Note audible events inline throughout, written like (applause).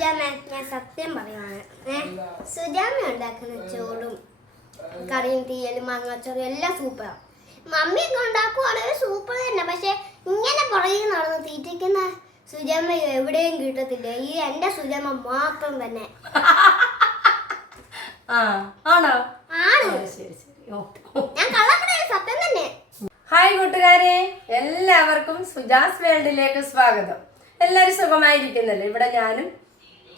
സുജാമ ഞാൻ സത്യം പറയുവാണ്. സുജാമ ഉണ്ടാക്കുന്ന ചോറും കറിയും തീയലും മാങ്ങാച്ചോറും എല്ലാം സൂപ്പറാണ് മമ്മിയൊക്കെ ഉണ്ടാക്കുവാണെങ്കിൽ സൂപ്പർ തന്നെ. പക്ഷെ ഇങ്ങനെ പുറകിൽ നടന്ന് തീറ്റിക്കുന്ന സുജാമ എവിടെയും കിട്ടത്തില്ല. ഈ എന്റെ സുജാമ മാത്രം തന്നെ. ആണോ? ആണ്. ഞാൻ കള്ളപ്പടയ സത്യം തന്നെ. ഹായ് കൂട്ടുകാരെ എല്ലാവർക്കും സുജാസ് വേൾഡിലേക്ക് സ്വാഗതം. എല്ലാരും സുഖമായിരിക്കുന്നല്ലോ? ഇവിടെ ഞാനും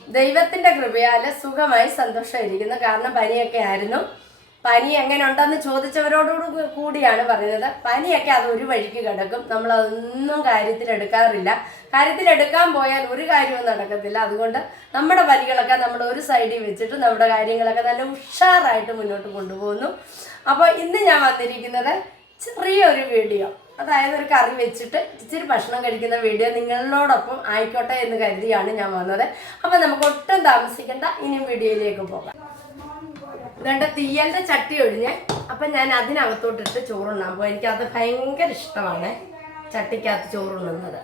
ദൈവത്തിന്റെ കൃപയാൽ സുഖമായി സന്തോഷമായിരിക്കുന്നു. കാരണം പനിയൊക്കെ ആയിരുന്നു. പനി എങ്ങനെ ഉണ്ടെന്ന് ചോദിച്ചവരോടോട് കൂടിയാണ് പറയുന്നത്. പനിയൊക്കെ അത് ഒരു വഴിക്ക് കിടക്കും. നമ്മൾ അതൊന്നും കാര്യത്തിലെടുക്കാറില്ല. കാര്യത്തിലെടുക്കാൻ പോയാൽ ഒരു കാര്യവും നടക്കത്തില്ല. അതുകൊണ്ട് നമ്മുടെ പനികളൊക്കെ നമ്മൾ ഒരു സൈഡിൽ വെച്ചിട്ട് നമ്മുടെ കാര്യങ്ങളൊക്കെ നല്ല ഉഷാറായിട്ട് മുന്നോട്ട് കൊണ്ടുപോകുന്നു. അപ്പോൾ ഇന്ന് ഞാൻ വന്നിരിക്കുന്നത് ചെറിയൊരു വീഡിയോ. അതായത് ഒരു കറി വെച്ചിട്ട് ഇച്ചിരി ഭക്ഷണം കഴിക്കുന്ന വീഡിയോ നിങ്ങളോടൊപ്പം ആയിക്കോട്ടെ എന്ന് കരുതിയാണ് ഞാൻ വന്നത്. അപ്പം നമുക്ക് ഒട്ടും താമസിക്കേണ്ട ഇനിയും വീഡിയോയിലേക്ക് പോകാം. ഇതെന്റെ തീയലിന്റെ ചട്ടി ഒഴിഞ്ഞ് അപ്പം ഞാൻ അതിനകത്തോട്ടിട്ട് ചോറുണ്ണാൻ പോകും എനിക്കത് ഭയങ്കര ഇഷ്ടമാണ് ചട്ടിക്കകത്ത് ചോറുണ്ണുന്നത്.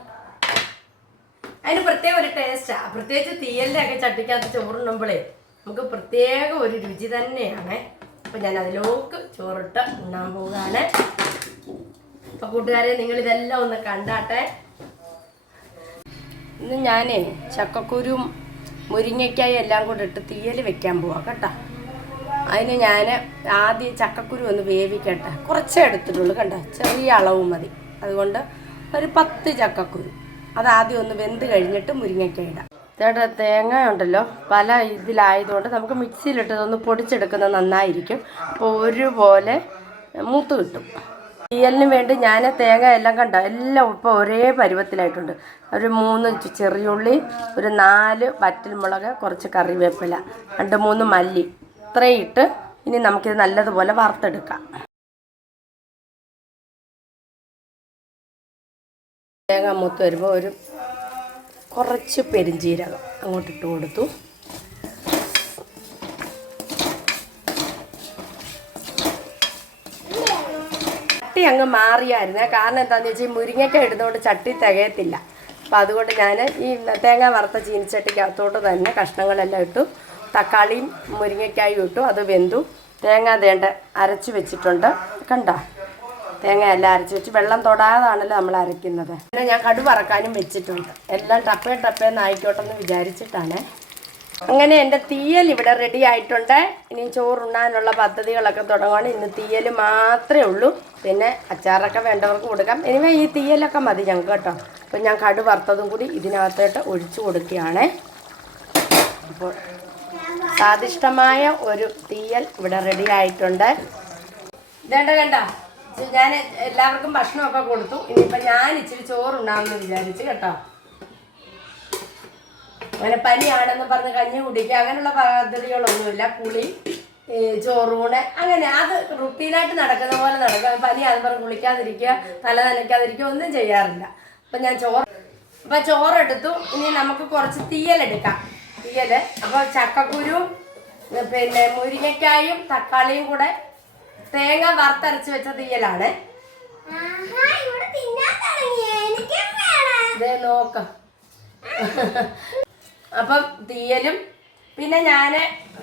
അതിന് പ്രത്യേക ഒരു ടേസ്റ്റാണ് പ്രത്യേകിച്ച് തീയലിന്റെ ഒക്കെ ചട്ടിക്കകത്ത് ചോറുണ്ണുമ്പോഴേ നമുക്ക് പ്രത്യേക ഒരു രുചി തന്നെയാണ്. അപ്പം ഞാൻ അതിലേക്ക് ചോറിട്ട് ഉണ്ണാൻ പോവുകയാണ് അപ്പം കൂട്ടുകാരെ നിങ്ങൾ ഇതെല്ലാം ഒന്ന് കണ്ടാട്ടെ. ഇന്ന് ഞാനേ ചക്കക്കുരും മുരിങ്ങയ്ക്കായും എല്ലാം കൂടെ ഇട്ട് തീയൽ വെക്കാൻ പോവാം കേട്ടോ. അതിന് ഞാൻ ആദ്യം ചക്കക്കുരു ഒന്ന് വേവിക്കട്ടെ. കുറച്ചേ എടുത്തിട്ടുള്ളൂ കണ്ടോ? ചെറിയ അളവ് മതി. അതുകൊണ്ട് ഒരു പത്ത് ചക്കക്കുരു. അത് ആദ്യം ഒന്ന് വെന്ത് കഴിഞ്ഞിട്ട് മുരിങ്ങയ്ക്ക ഇടാം. ചേട്ടാ തേങ്ങ ഉണ്ടല്ലോ പല ഇതിലായതുകൊണ്ട് നമുക്ക് മിക്സിയിലിട്ടതൊന്ന് പൊടിച്ചെടുക്കുന്നത് നന്നായിരിക്കും. അപ്പോൾ ഒരുപോലെ മൂത്ത് കിട്ടും. തീയലിന് വേണ്ടി ഞാൻ തേങ്ങ എല്ലാം കണ്ട? എല്ലാം ഇപ്പോൾ ഒരേ പരുവത്തിലായിട്ടുണ്ട്. ഒരു മൂന്ന് ചെറിയുള്ളി ഒരു നാല് വറ്റൽമുളക് കുറച്ച് കറിവേപ്പില രണ്ട് മൂന്ന് മല്ലി. ഇത്രയും ഇട്ട് ഇനി നമുക്കിത് നല്ലതുപോലെ വറുത്തെടുക്കാം. തേങ്ങ മൂത്ത് വരുമ്പോൾ ഒരു കുറച്ച് പെരിഞ്ചീരകം അങ്ങോട്ടിട്ട് കൊടുത്തു. ചട്ടി അങ്ങ് മാറിയായിരുന്നേ. കാരണം എന്താണെന്ന് വെച്ചാൽ മുരിങ്ങയ്ക്ക ഇടുന്നതുകൊണ്ട് ചട്ടി തികയത്തില്ല. അപ്പം അതുകൊണ്ട് ഞാൻ ഈ തേങ്ങ വറുത്ത ചീനിച്ചട്ടിക്കകത്തോട്ട് തന്നെ കഷ്ണങ്ങളെല്ലാം ഇട്ടു. തക്കാളിയും മുരിങ്ങയ്ക്കായും ഇട്ടു. അത് വെന്തു. തേങ്ങ തേണ്ട അരച്ച് വെച്ചിട്ടുണ്ട്. കണ്ട? തേങ്ങ എല്ലാം അരച്ച് വെച്ച് വെള്ളം തൊടാതാണല്ലോ നമ്മൾ അരയ്ക്കുന്നത്. പിന്നെ ഞാൻ കടുവറക്കാനും വെച്ചിട്ടുണ്ട്. എല്ലാം ടപ്പേ ടപ്പേന്ന് ആയിക്കോട്ടെ എന്ന് വിചാരിച്ചിട്ടാണ് അങ്ങനെ എന്റെ തീയൽ ഇവിടെ റെഡി ആയിട്ടുണ്ട്. ഇനി ചോറുണ്ണാനുള്ള പദ്ധതികളൊക്കെ തുടങ്ങുകയാണ് ഇന്ന് തീയൽ മാത്രമേ ഉള്ളൂ. പിന്നെ അച്ചാറൊക്കെ വേണ്ടവർക്ക് കൊടുക്കാം. ഇനിമേ ഈ തീയലൊക്കെ മതി ഞങ്ങൾക്ക് കേട്ടോ. അപ്പം ഞാൻ കടു വറുത്തതും കൂടി ഇതിനകത്തോട്ട് ഒഴിച്ചു കൊടുക്കുകയാണ്. അപ്പോൾ സ്വാദിഷ്ടമായ ഒരു തീയൽ ഇവിടെ റെഡി ആയിട്ടുണ്ട്. വേണ്ട വേണ്ട ഞാൻ എല്ലാവർക്കും ഭക്ഷണമൊക്കെ കൊടുത്തു. ഇനിയിപ്പോൾ ഞാൻ ഇച്ചിരി ചോറുണ്ടാവുമെന്ന് വിചാരിച്ച് കേട്ടോ. അങ്ങനെ പനിയാണെന്ന് പറഞ്ഞ് കഞ്ഞി കുടിക്കുക അങ്ങനെയുള്ള പദ്ധതികളൊന്നുമില്ല. കുളി ചോറൂണ് അങ്ങനെ അത് റുട്ടീനായിട്ട് നടക്കുന്ന പോലെ നടക്കുക പനിയാണെന്ന് പറഞ്ഞ് കുളിക്കാതിരിക്കുക തല നനയ്ക്കാതിരിക്കുക ഒന്നും ചെയ്യാറില്ല. അപ്പം ഞാൻ ചോറ് അപ്പം ചോറെടുത്തു. ഇനി നമുക്ക് കുറച്ച് തീയലെടുക്കാം. തീയൽ അപ്പോൾ ചക്കക്കുരുവും പിന്നെ മുരിങ്ങക്കായും തക്കാളിയും കൂടെ തേങ്ങ വറുത്തരച്ച് വെച്ച തീയലാണ്. നോക്കാം. അപ്പം തീയലും പിന്നെ ഞാൻ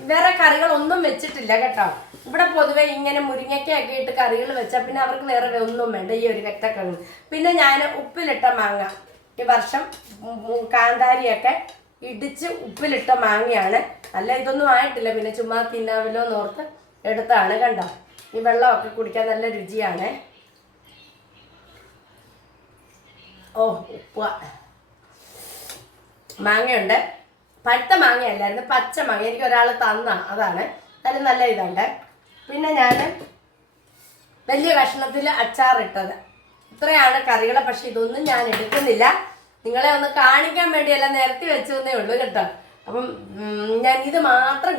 വേറെ കറികളൊന്നും വെച്ചിട്ടില്ല കേട്ടോ. ഇവിടെ പൊതുവെ ഇങ്ങനെ മുരിങ്ങയ്ക്കൊക്കെ ഇട്ട് കറികൾ വെച്ചാൽ പിന്നെ അവർക്ക് വേറെ ഒന്നും വേണ്ട ഈ ഒരു കറ്റക്കറി പിന്നെ ഞാൻ ഉപ്പിലിട്ട മാങ്ങ. ഈ വർഷം കാന്താരിയൊക്കെ ഇടിച്ച് ഉപ്പിലിട്ട മാങ്ങയാണ്. അല്ല ഇതൊന്നും ആയിട്ടില്ല. പിന്നെ ചുമ്മാ തിന്നാവല്ലോ എന്നോർത്ത് എടുത്താണ് കണ്ടോ. ഈ വെള്ളമൊക്കെ കുടിക്കാൻ നല്ല രുചിയാണ്. ഓ ഉപ്പ മാങ്ങയുണ്ട്. പഴുത്ത മാങ്ങയല്ലായിരുന്നു പച്ച മാങ്ങ. എനിക്ക് ഒരാൾ തന്ന അതാണ്. നല്ല നല്ല ഇതുണ്ട്. പിന്നെ ഞാൻ വലിയ കഷ്ണത്തിൽ അച്ചാറിട്ടത്. ഇത്രയാണ് കറികൾ പക്ഷെ ഇതൊന്നും ഞാൻ എടുക്കുന്നില്ല. നിങ്ങളെ ഒന്ന് കാണിക്കാൻ വേണ്ടിയല്ല നിരത്തി എന്നേ ഉള്ളൂ കേട്ടോ. അപ്പം ഞാൻ ഇത് മാത്രം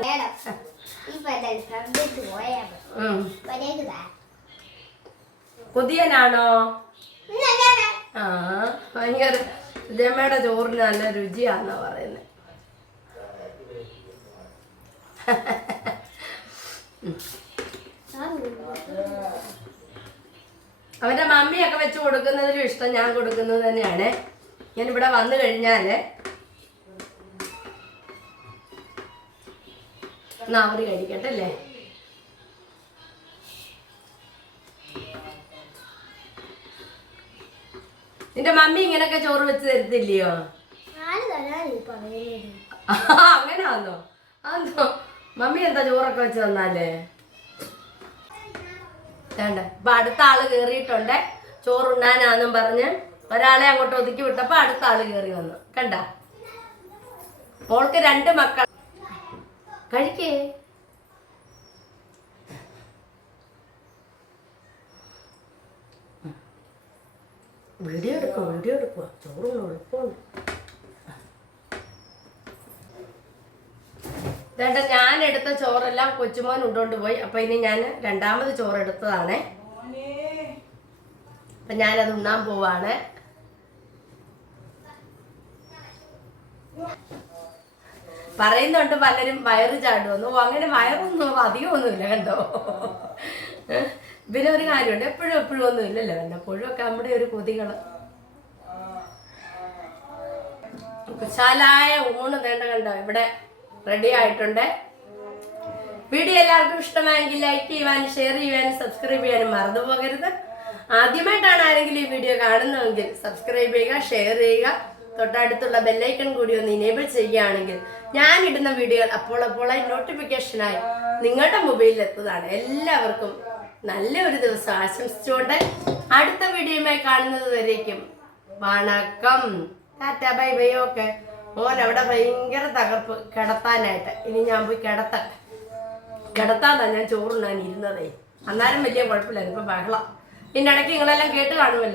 പുതിയനാണോ? ആ ഭയങ്കര രമയുടെ ചോറിന് നല്ല രുചിയാണെന്നാ പറയുന്നത് (laughs) അവന്റെ മമ്മിയൊക്കെ വെച്ച് കൊടുക്കുന്നതിലും ഇഷ്ടം ഞാൻ കൊടുക്കുന്നത് തന്നെയാണ്. ഞാൻ ഇവിടെ വന്നു കഴിഞ്ഞാൽ നാവറി അവർ കഴിക്കട്ടെ അല്ലേ? നിന്റെ മമ്മി ഇങ്ങനൊക്കെ ചോറ് വെച്ച് തരത്തില്ലയോ? (laughs) അങ്ങനെയാന്നോ ആന്നോ? മമ്മി എന്താ ചോറൊക്കെ വെച്ച് തന്നാലേ? വേണ്ട. ഇപ്പൊ അടുത്ത ആൾ കേറിയിട്ടുണ്ട്. ചോറുണ്ണാനാന്നും പറഞ്ഞ് ഒരാളെ അങ്ങോട്ട് ഒതുക്കി വിട്ടപ്പോ അടുത്ത ആൾ കേറി വന്നു. കണ്ട? മോൾക്ക് രണ്ട് മക്കൾ കഴിക്കേ. വീഡിയോ എടുക്കുക വീഡിയോ എടുക്കുക ചോറുള്ള എളുപ്പമുണ്ട് വേണ്ട ഞാൻ എടുത്ത ചോറെല്ലാം കൊച്ചുമോൻ ഉണ്ടോണ്ട് പോയി. അപ്പൊ ഇനി ഞാൻ രണ്ടാമത് ചോറ് എടുത്തതാണേ. അപ്പൊ ഞാനത് ഉണ്ണാൻ പോവാണ്. പറയുന്നുണ്ട് പലരും വയറ് ചാടുമെന്ന്. ഓ അങ്ങനെ വയറൊന്നും അധികം ഒന്നുമില്ല കണ്ടോ? പിന്നെ ഒരു കാര്യമുണ്ട്. എപ്പോഴും എപ്പോഴും ഒന്നും ഇല്ലല്ലോ വല്ലപ്പോഴും ഒക്കെ നമ്മുടെ ഒരു കൊതികൾ. വിശാലായ ഊണ് വേണ്ട കണ്ടോ? ഇവിടെ റെഡി ആയിട്ടുണ്ട്. വീഡിയോ എല്ലാവർക്കും ഇഷ്ടമായെങ്കിൽ ലൈക്ക് ചെയ്യുവാനും ഷെയർ ചെയ്യാനും സബ്സ്ക്രൈബ് ചെയ്യാനും മറന്നു പോകരുത്. ആദ്യമായിട്ടാണ് ആരെങ്കിലും ഈ വീഡിയോ കാണുന്നതെങ്കിൽ സബ്സ്ക്രൈബ് ചെയ്യുക ഷെയർ ചെയ്യുക. തൊട്ടടുത്തുള്ള ബെല്ലൈക്കൺ കൂടി ഒന്ന് ഇനേബിൾ ചെയ്യുകയാണെങ്കിൽ ഞാൻ ഇടുന്ന വീഡിയോകൾ അപ്പോൾ അപ്പോളായി നോട്ടിഫിക്കേഷനായി നിങ്ങളുടെ മൊബൈലിൽ എത്തുന്നതാണ്. എല്ലാവർക്കും നല്ലൊരു ദിവസം ആശംസിച്ചുകൊണ്ട് അടുത്ത വീഡിയോയുമായി കാണുന്നത് വരേക്കും. വണക്കം. Tata bye bye okay. മോൻ അവിടെ ഭയങ്കര തകർപ്പ്. കിടത്താനായിട്ട്. ഇനി ഞാൻ പോയി കിടത്തട്ടെ കിടത്താന്നാ ഞാൻ ചോറുണ്ണാൻ ഇരുന്നതേ. അന്നേരം വലിയ കുഴപ്പമില്ലായിരുന്നു. ഇപ്പൊ ബഹളം. പിന്നെ ഇടയ്ക്ക് നിങ്ങളെല്ലാം കേട്ട് കാണുമല്ലോ.